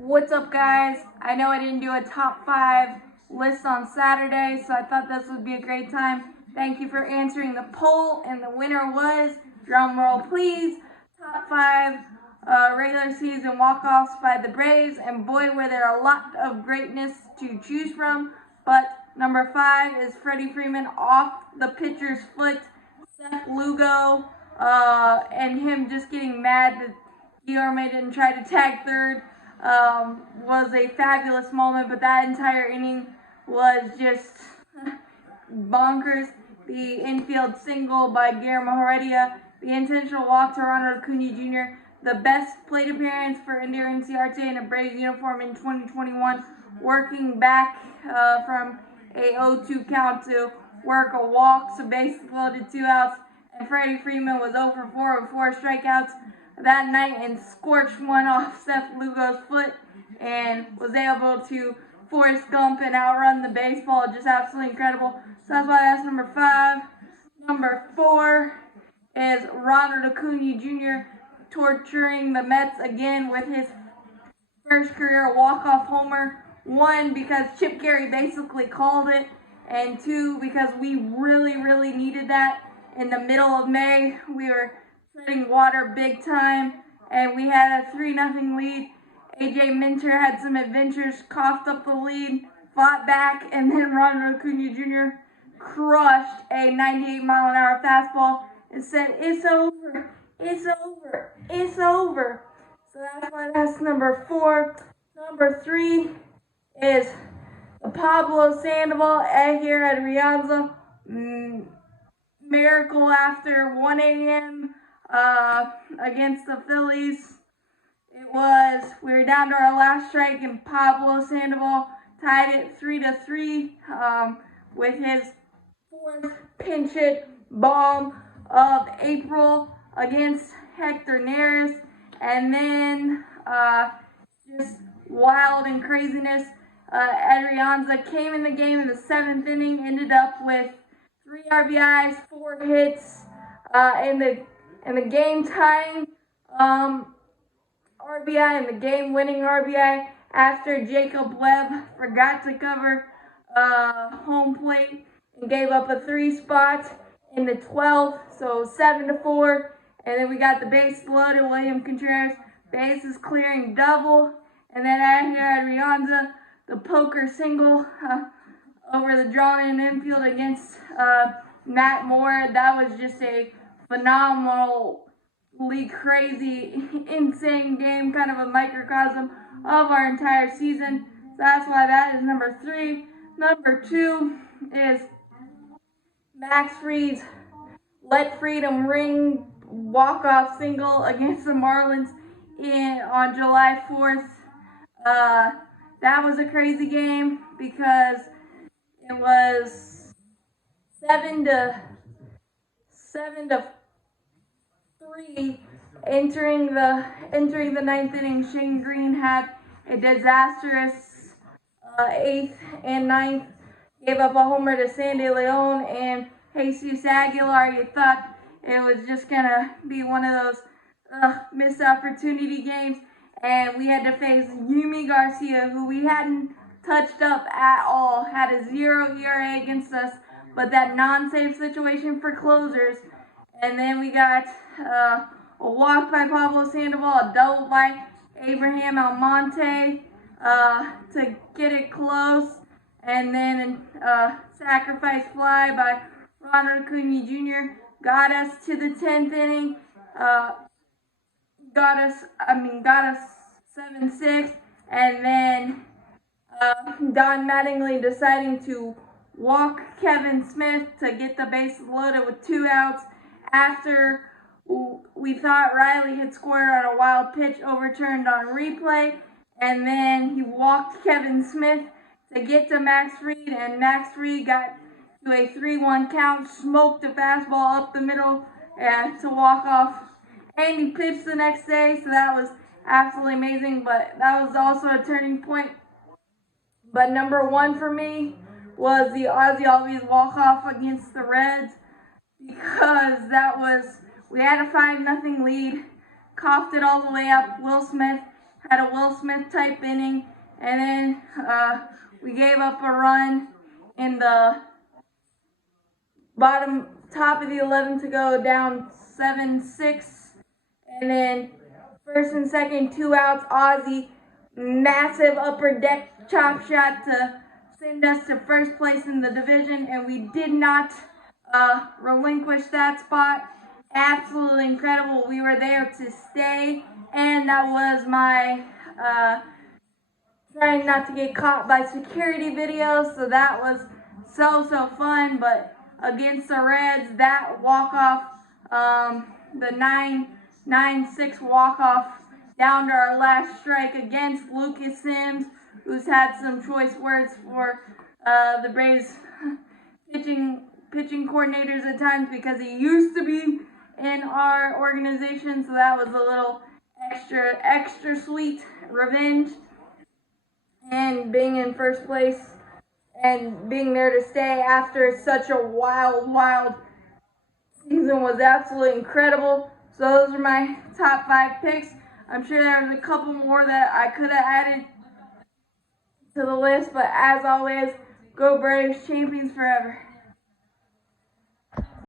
What's up, guys? I know I didn't do a top 5 list on Saturday, so I thought this would be a great time. Thank you for answering the poll, and the winner was, drum roll please, top 5 regular season walk-offs by the Braves, and boy were there a lot of greatness to choose from. But number 5 is Freddie Freeman off the pitcher's foot, Seth Lugo, and him just getting mad that Guillorme didn't try to tag third. Was a fabulous moment, but that entire inning was just bonkers. The infield single by Guillermo Heredia, the intentional walk to Ronald Acuna Jr., the best plate appearance for Ender Inciarte in a Braves uniform in 2021, working back from a 0-2 count to work a walk, so bases loaded, 2 outs, and Freddie Freeman was 0 for 4 with 4 strikeouts that night and scorched one off Seth Lugo's foot and was able to Forrest Gump and outrun the baseball. Just absolutely incredible. So that's why that's number 5. Number 4 is Ronald Acuna Jr. torturing the Mets again with his first career walk-off homer. 1, because Chip Caray basically called it, and 2, because we really needed that in the middle of May. We were treading water big time, and we had a 3-0 lead. AJ Minter had some adventures, coughed up the lead, fought back, and then Ronald Acuna Jr. crushed a 98-mile-an-hour fastball and said, "It's over, it's over, it's over." So that's why that's number 4. Number 3 is Pablo Sandoval here at Rianza. Miracle after 1 a.m. Against the Phillies. We were down to our last strike, and Pablo Sandoval tied it 3-3 with his 4th pinch hit bomb of April against Hector Neris. And then just wild and craziness. Adrianza came in the game in the 7th inning, ended up with 3 RBIs, 4 hits, in the game tying RBI and the game winning RBI after Jacob Webb forgot to cover home plate and gave up a 3 spot in the 12th, so 7-4. And then we got the base loaded William Contreras bases clearing double, and then out here at Rianza, the poker single over the drawn-in infield against Matt Moore. That was just a phenomenally crazy, insane game, kind of a microcosm of our entire season. So that's why that is number 3. Number 2 is Max Fried's Let Freedom Ring walk-off single against the Marlins on July 4th. That was a crazy game because it was 7-3 entering the 9th inning. Shane Green had a disastrous 8th and 9th. Gave up a homer to Sandy Leon and Jesus Aguilar. You thought it was just gonna be one of those missed opportunity games, and we had to face Yumi Garcia, who we hadn't touched up at all, had a 0 ERA against us, but that non-save situation for closers. And then we got a walk by Pablo Sandoval, a double by Abraham Almonte to get it close, and then a sacrifice fly by Ronald Acuna Jr. got us to the 10th inning. Got us 7-6, and then Don Mattingly deciding to walk Kevin Smith to get the bases loaded with 2 outs after we thought Riley had scored on a wild pitch overturned on replay, and then he walked Kevin Smith to get to Max Fried, and Max Fried got to a 3-1 count, smoked a fastball up the middle to walk off. And he pitched the next day, so that was absolutely amazing, but that was also a turning point. But number 1 for me was the Ozzie Albies walk-off against the Reds, because we had a 5-0 lead, coughed it all the way up. Will Smith had a Will Smith type inning, and then we gave up a run in the top of the 11th to go, down 7-6, and then first and second, 2 outs. Ozzie, massive upper deck chop shot to send us to first place in the division, and we did not relinquish that spot. Absolutely incredible. We were there to stay, and that was my trying not to get caught by security videos, so that was so fun. But against the Reds, that walk-off, the 9-6 walk-off down to our last strike against Lucas Sims, who's had some choice words for the Braves pitching coordinators at times because he used to be in our organization, so that was a little extra sweet revenge. And being in first place and being there to stay after such a wild season was absolutely incredible. So those are my top 5 picks. I'm sure there was a couple more that I could have added to the list, but as always, go Braves, champions forever.